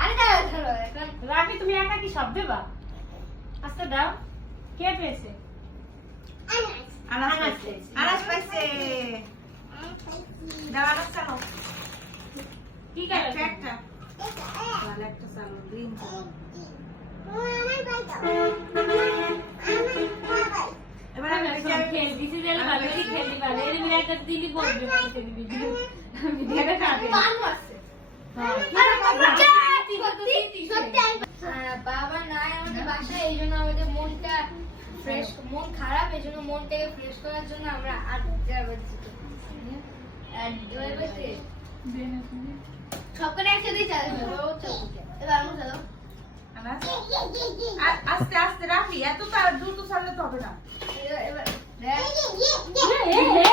আরে দাও ধরো এখন রাখি তুমি একা কি সব দেবা? আচ্ছা দাও। কে পেয়েছে? আনাস আনাস পাইছে। পেয়েছে। আনাস পাইছে। দাও আনাস চালো। কি কালার? একটা। তাহলে একটা চালো, গ্রিন চালো। এবার আমি খেল দিছি দিলে ভালো করে খেলতে পারে। এর মিলে একটা দিলি বলবে খেলতে দিবি। ভিডিওটা কাটে। পান মারছে হ্যাঁ। বাবা নাই আমাদের বাসায়, এই জন্য আমাদের মনটা ফ্রেশ, মন খারাপ, এই জন্য মনটাকে ফ্রেশ করার জন্য আমরা আড্ডা বাজছি। সবকটা একসাথে চালাবো। এবার আমি চালাও। আনাস। আস্তে আস্তে রাখি, এত দ্রুত ছাড়লে তো হবে না। এবার এ